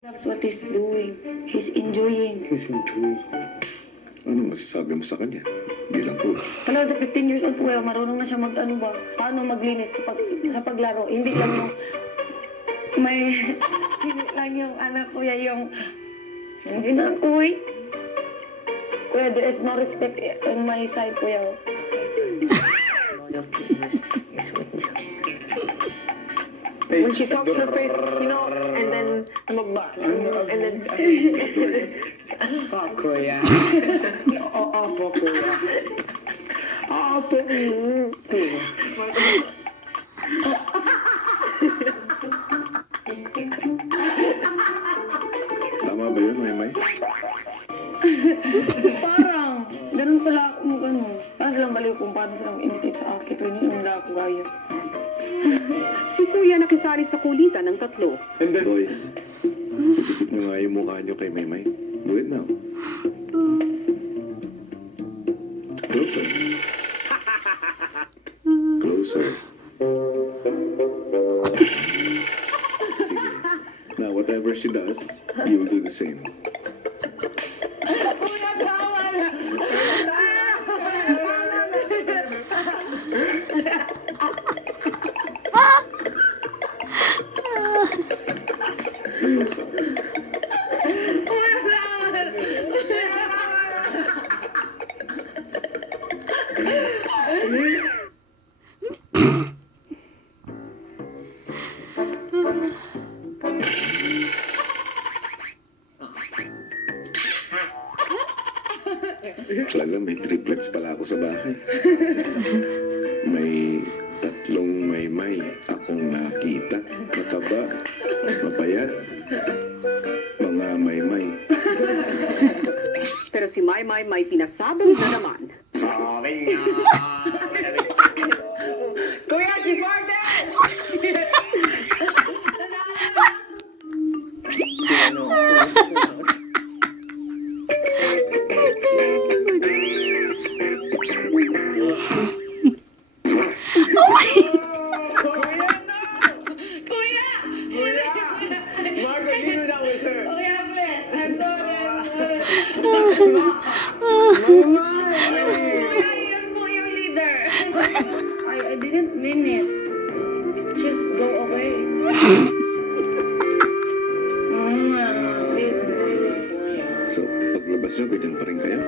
That's what he's doing. He's enjoying. He's enjoying. Ano masasabi mo sa kanya? Bilang coach. Talaga, 15 years old po kayo, marunong na siya mag-ano ba? Paano maglinis sa paglaro? Hindi lang yung may... hindi lang yung anak kuya yung... Hindi na, uy. Kuya, there is no respect on my side, kuya. When she talks her face, you know, and then magba, and then Opo kuya. Opo kuya. Opo. Tama ba yun, Maymay? Parang, ganun pala ako mag-ano. Parang silang baliw kung paano silang imitate sa akin. Pero hindi naman ako gaya. Si kuya nakisali sa kulitan ng tatlo. And then, boys, ipipit nyo nga yung mukha nyo kay Maymay. Do it now. Closer. Closer. Sige. Now, whatever she does, you will do the same. Kuya, tama na! Talaga, may triplets pala ako sa bahay. May tatlong Maymay akong nakita. Mataba, mapayat, mga Maymay. Pero si Maymay may pinasabog na naman. Kuya, si Gordon! Margaret, you knew that was her. Kuya, Ben! Ano? Kuya, yun po yung leader. I didn't mean it. It's just go away. Please, please. So, paglabas nyo, ganyan pa rin kayo?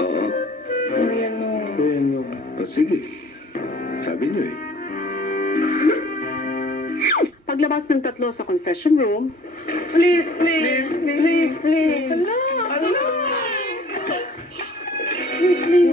Oo. Kuya, no. O sige. Sabi nyo eh. Paglabas ng tatlo sa confession room, Please, please, please, please. Hello. Please.